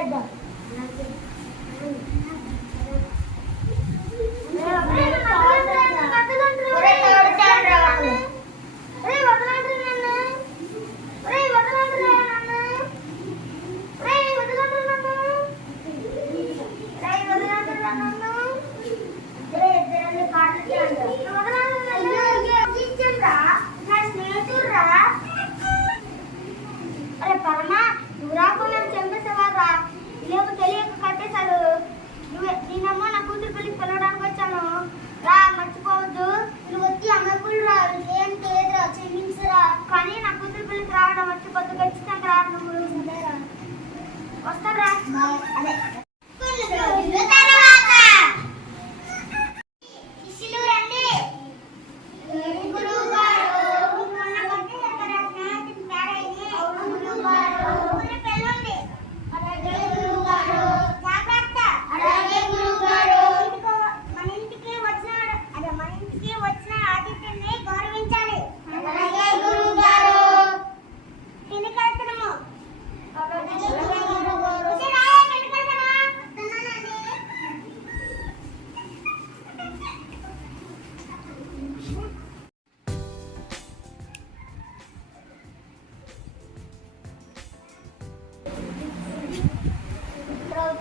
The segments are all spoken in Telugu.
పెడదాం para Bye. Bye. Ano?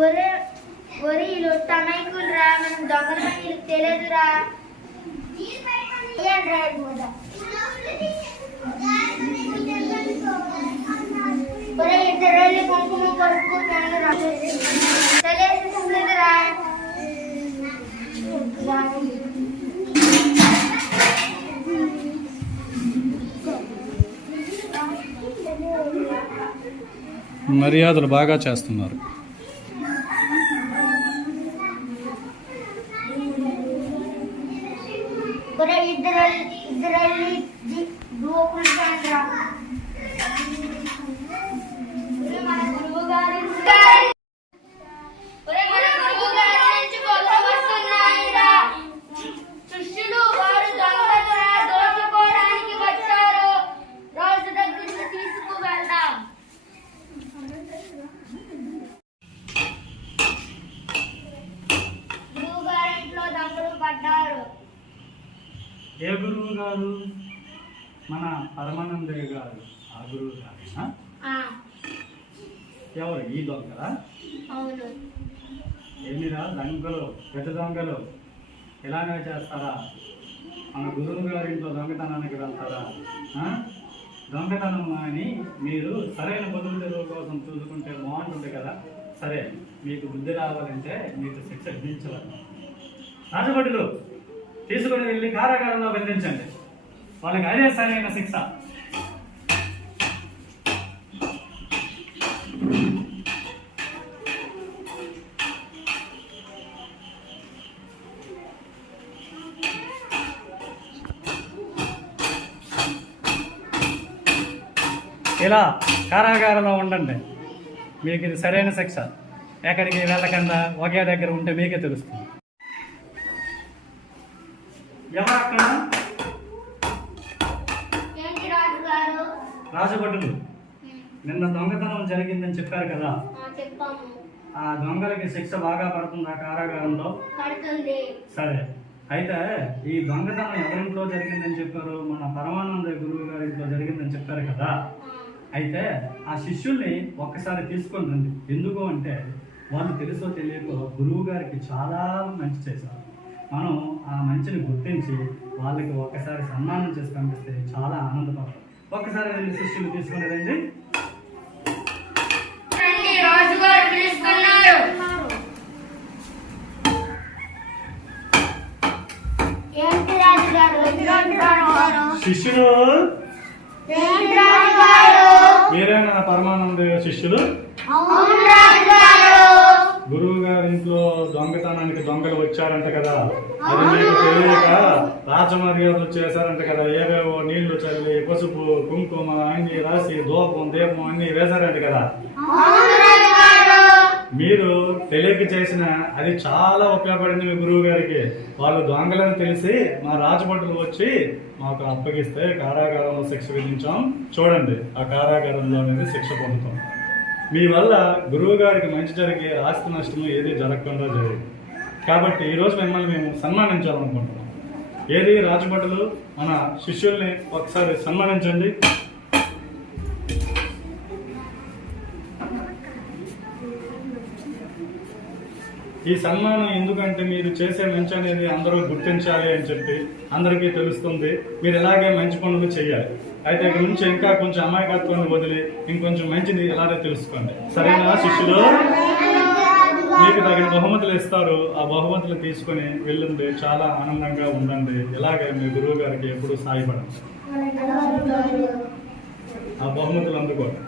ఒరే వీళ్ళు తమైకులు రా మనం దొంగలమని వీళ్ళకి తెలియదురా ఏంట్రా ఇది మీద? ఒరే ఇద్దరెళ్ళి కుంకుమ కలుపుకుంటాను రా తెలియదురా మర్యాదలు బాగా చేస్తున్నారు. ఒరే ఇద్దరెళ్ళి ఇద్దరెళ్ళి దూకులు రా మన గురువు గారు ఒరే మన గురువు గారి నుంచి కొత్తలు వస్తున్నాయిరా శిష్యులు వారు దొంగలురా దోచుకోవడానికి వచ్చారు రోజు దగ్గరికి తీసుకువెళ్దాం గురువు గారి ఇంట్లో దొంగలు పడ్డారు ఏ గురువు గారు మన పరమానందయ్య గారు ఆ గురువు గారు ఎవరు? ఈ దొంగరా? ఎన్నిరా దొంగలు పెద్ద దొంగలు. ఇలానే చేస్తారా? మన గురువు గారి ఇంట్లో దొంగతనానికి వెళ్తారా? దొంగతనం అని మీరు సరైన బదులు తెరువు కోసం చూసుకుంటే బాగుంటుంది కదా? సరే మీకు బుద్ధి రావాలంటే మీకు శిక్ష విధించవాలి. రాజభటులు తీసుకుని వెళ్ళి కారాగారంలో బంధించండి వాళ్ళకి అదే సరైన శిక్ష. ఇలా కారాగారంలో ఉండండి. మీకు ఇది సరైన శిక్ష. ఎక్కడికి వెళ్ళకుండా ఒకే దగ్గర ఉంటే మీకే తెలుస్తుంది. ఎవరక్కడ? రాజభటులు. నిన్న దొంగతనం జరిగిందని చెప్పారు కదా. ఆ, దొంగలకి శిక్ష బాగా పడుతుంది ఆ కారాగారంలో? సరే. అయితే ఈ దొంగతనం ఎవరింట్లో జరిగిందని చెప్పారు? మన పరమానంద గురువు గారి ఇంట్లో జరిగిందని చెప్పారు కదా. అయితే ఆ శిష్యుల్ని ఒక్కసారి తీసుకొని రండి. ఎందుకు అంటే వాళ్ళు తెలుసో తెలియకో గురువు గారికి చాలా మంచి చేశారు. మనం ఆ మంచిని గుర్తించి వాళ్ళకి ఒక్కసారి సన్మానం చేసి పంపిస్తే చాలా ఆనందపడతాం. ఒక్కసారి రెండు శిష్యులు తీసుకొని రండి రండి రాజు గారు పిలుస్తున్నారు ఏంటి రాజు గారు ఏంటి రాజు గారు శిష్యులు మీరేనా పరమానంద శిష్యులు? అవును దొంగతనానికి దొంగలు వచ్చారంట కదా. అది మీకు తెలియక రాజమర్యాదలు చేశారంట కదా. ఏవేవో నీళ్ళు చల్లి పసుపు కుంకుమ అన్ని రాసి దూపం దీపం అన్ని వేశారంట కదా. మీరు తెలియక చేసిన అది చాలా ఉపయోగపడింది మీ గురువు గారికి. వాళ్ళు దొంగలను తెలిసి మా రాజభటులు వచ్చి మాకు అప్పగిస్తే కారాగారంలో శిక్ష విధించాం. చూడండి ఆ కారాగారంలో అనేది శిక్ష పొందుతాం. మీ వల్ల గురువు గారికి మంచి జరిగే ఆస్తి నష్టము ఏది జరగకుండా జరిగింది. కాబట్టి ఈరోజు మిమ్మల్ని మేము సన్మానించాలనుకుంటున్నాం. ఏది రాజభటులు మన శిష్యుల్ని ఒకసారి సన్మానించండి. ఈ సన్మానం ఎందుకంటే మీరు చేసే మంచి అనేది అందరూ గుర్తించాలి అని చెప్పి అందరికీ తెలుస్తుంది. మీరు ఇలాగే మంచి పనులు చేయాలి. అయితే ఇక్కడ నుంచి ఇంకా కొంచెం అమాయకత్వాన్ని వదిలి ఇంకొంచెం మంచిది ఇలాగే తెలుసుకోండి. సరేనా శిష్యులు? మీకు తగిన బహుమతులు ఇస్తారు. ఆ బహుమతులు తీసుకొని వెళ్ళండి చాలా ఆనందంగా ఉండండి. ఇలాగే మీ గురువు గారికి ఎప్పుడు సాయపడండి. ఆ బహుమతులు అందుకోండి.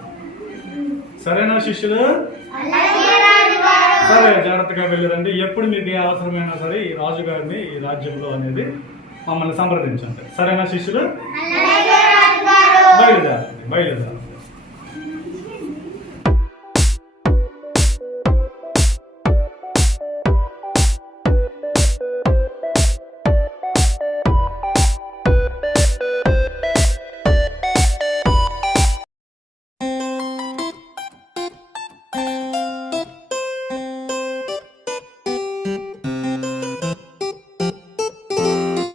సరేనా శిష్యులు? సరే జాగ్రత్తగా వెళ్ళిరండి. ఎప్పుడు మీకు ఏ అవసరమైనా సరే ఈ రాజుగారిని ఈ రాజ్యంలో అనేది మమ్మల్ని సంప్రదించండి. సరేనా శిష్యులు? బయలుదేరండి బయలుదేరండి.